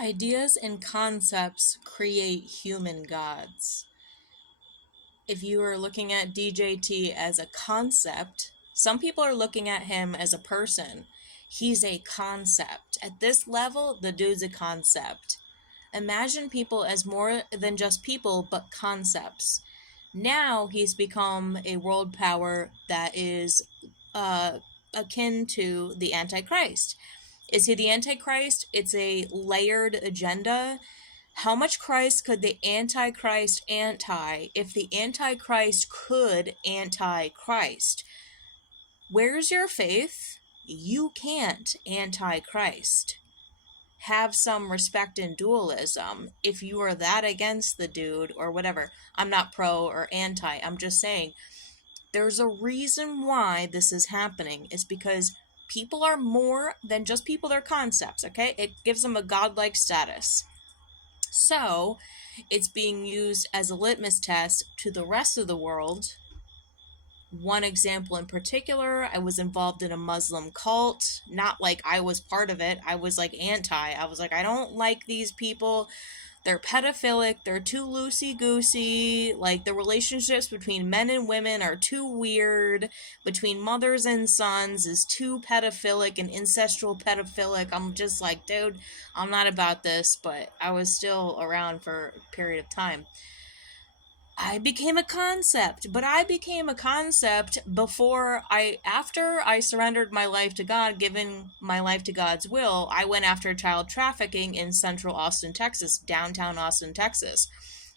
Ideas and concepts create human gods. If you are looking at DJT as a concept, some people are looking at him as a person. He's a concept. At this level, the dude's a concept. Imagine people as more than just people, but concepts. Now he's become a world power that is akin to the Antichrist. Is he the Antichrist? It's a layered agenda. How much Christ could the Antichrist if the Antichrist could Antichrist? Where's your faith? You can't Antichrist. Have some respect in dualism if you are that against the dude or whatever. I'm not pro or anti. I'm just saying there's a reason why this is happening. It's because people are more than just people, they're concepts, okay? It gives them a godlike status. So, it's being used as a litmus test to the rest of the world. One example in particular, I was involved in a Muslim cult. Not like I was part of it. I was like anti. I was like, I don't like these people. They're pedophilic. They're too loosey-goosey. Like, the relationships between men and women are too weird. Between mothers and sons is too pedophilic and incestual pedophilic. I'm just like, dude, I'm not about this. But I was still around for a period of time. I became a concept, but I became a concept after I surrendered my life to God, given my life to God's will. I went after child trafficking in central Austin, Texas, downtown Austin, Texas.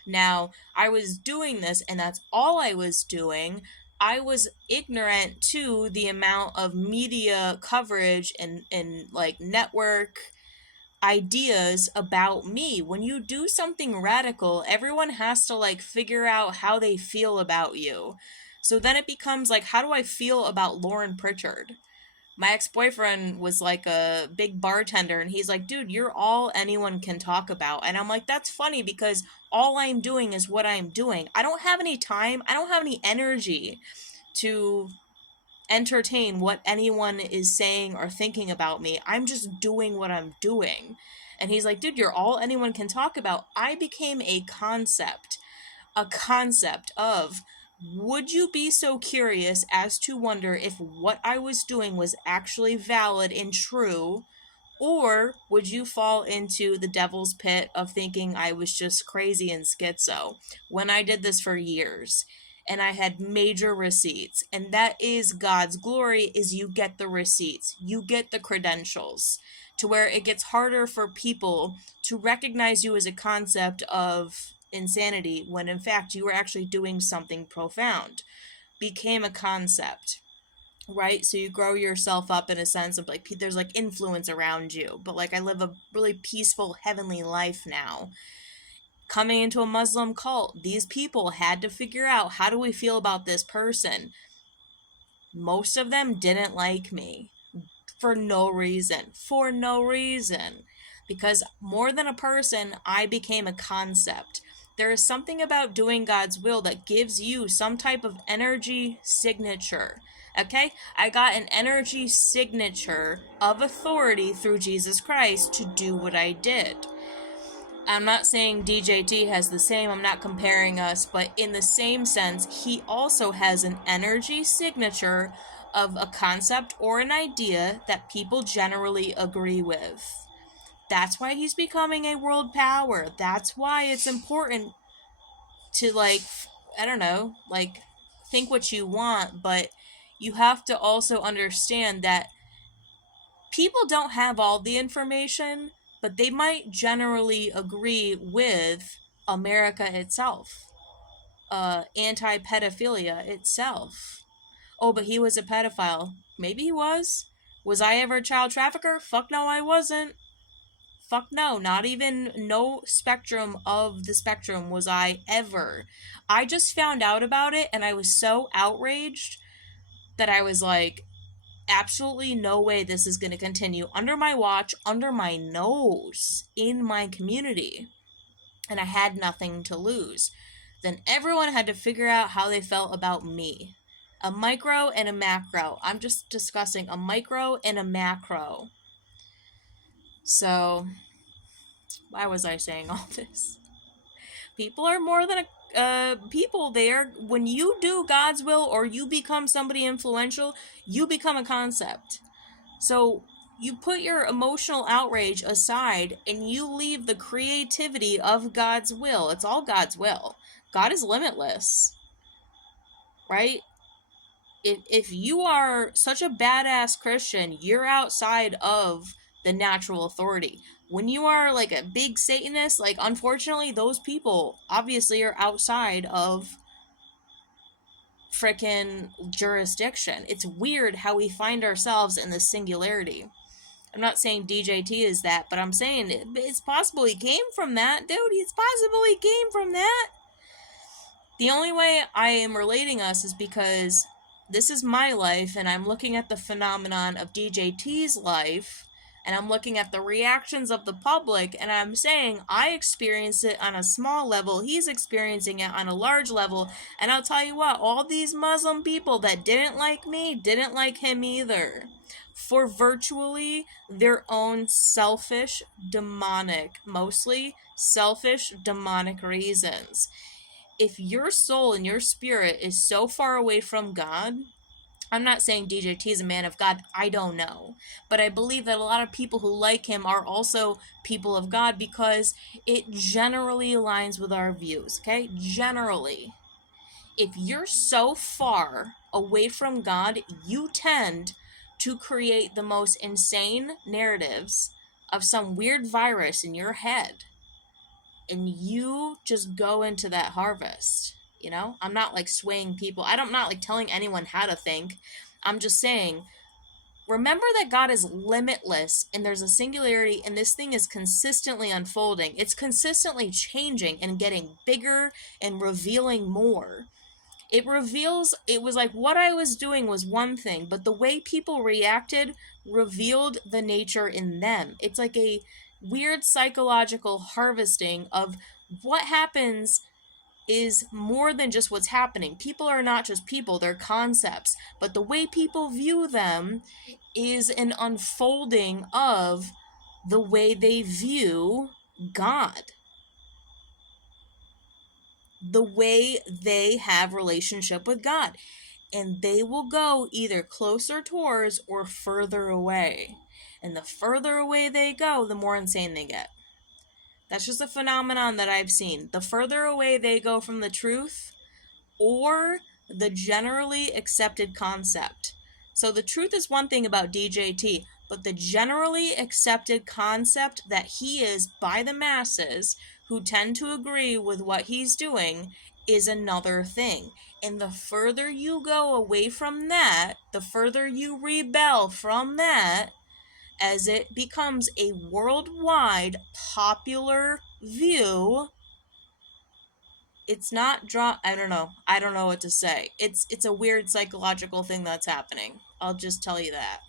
Now, I was doing this, and that's all I was doing. I was ignorant to the amount of media coverage and like network ideas about me. When you do something radical, everyone has to like figure out how they feel about you. So then it becomes like, how do I feel about Lauren Pritchard? My ex-boyfriend was like a big bartender, and he's like, dude, you're all anyone can talk about. And I'm like, that's funny because all I'm doing is what I'm doing. I don't have any time, I don't have any energy to entertain what anyone is saying or thinking about me. I'm just doing what I'm doing. And he's like, dude, you're all anyone can talk about. I became a concept of, would you be so curious as to wonder if what I was doing was actually valid and true? Or would you fall into the devil's pit of thinking I was just crazy and schizo when I did this for years? And I had major receipts. And that is God's glory, is you get the receipts. You get the credentials to where it gets harder for people to recognize you as a concept of insanity when in fact you were actually doing something profound. Became a concept, right? So you grow yourself up in a sense of like there's like influence around you, but like I live a really peaceful heavenly life now. Coming into a Muslim cult, these people had to figure out, how do we feel about this person? Most of them didn't like me for no reason. Because more than a person, I became a concept. There is something about doing God's will that gives you some type of energy signature. Okay? I got an energy signature of authority through Jesus Christ to do what I did. I'm not saying DJT has the same, I'm not comparing us, but in the same sense, he also has an energy signature of a concept or an idea that people generally agree with. That's why he's becoming a world power. That's why it's important to, like, I don't know, like, think what you want, but you have to also understand that people don't have all the information, but they might generally agree with America itself, anti-pedophilia itself. Oh, but he was a pedophile. Maybe he was. Was I ever a child trafficker? Fuck no, I wasn't. Fuck no, not even no spectrum of the spectrum was I ever. I just found out about it and I was so outraged that I was like, absolutely no way this is going to continue under my watch, under my nose, in my community. And I had nothing to lose. Then everyone had to figure out how they felt about me. A micro and a macro. I'm just discussing a micro and a macro. So, Why was I saying all this? People are more than people. There, when you do God's will or you become somebody influential, you become a concept. So you put your emotional outrage aside and you leave the creativity of God's will. It's all God's will. God is limitless, right? If you are such a badass Christian, you're outside of the natural authority. When you are like a big Satanist, like unfortunately those people obviously are outside of frickin' jurisdiction. It's weird how we find ourselves in this singularity. I'm not saying DJT is that, but I'm saying it's possible he came from that. Dude, it's possible he came from that. The only way I am relating us is because this is my life, and I'm looking at the phenomenon of DJT's life, and I'm looking at the reactions of the public, and I'm saying I experience it on a small level, he's experiencing it on a large level, and I'll tell you what, all these Muslim people that didn't like me didn't like him either. For virtually their own selfish, demonic, mostly selfish, demonic reasons. If your soul and your spirit is so far away from God, I'm not saying DJT is a man of God, I don't know. But I believe that a lot of people who like him are also people of God because it generally aligns with our views, okay? Generally. If you're so far away from God, you tend to create the most insane narratives of some weird virus in your head. And you just go into that harvest. I'm not like swaying people. I'm not like telling anyone how to think. I'm just saying, remember that God is limitless and there's a singularity, and this thing is consistently unfolding. It's consistently changing and getting bigger and revealing more. It was like what I was doing was one thing, but the way people reacted revealed the nature in them. It's like a weird psychological harvesting of what happens is more than just what's happening. People are not just people, they're concepts. But the way people view them is an unfolding of the way they view God. The way they have relationship with God. And they will go either closer towards or further away. And the further away they go, the more insane they get. That's just a phenomenon that I've seen. The further away they go from the truth or the generally accepted concept. So the truth is one thing about DJT, but the generally accepted concept that he is by the masses who tend to agree with what he's doing is another thing. And the further you go away from that, the further you rebel from that, as it becomes a worldwide popular view, it's not I don't know what to say. It's a weird psychological thing that's happening. I'll just tell you that.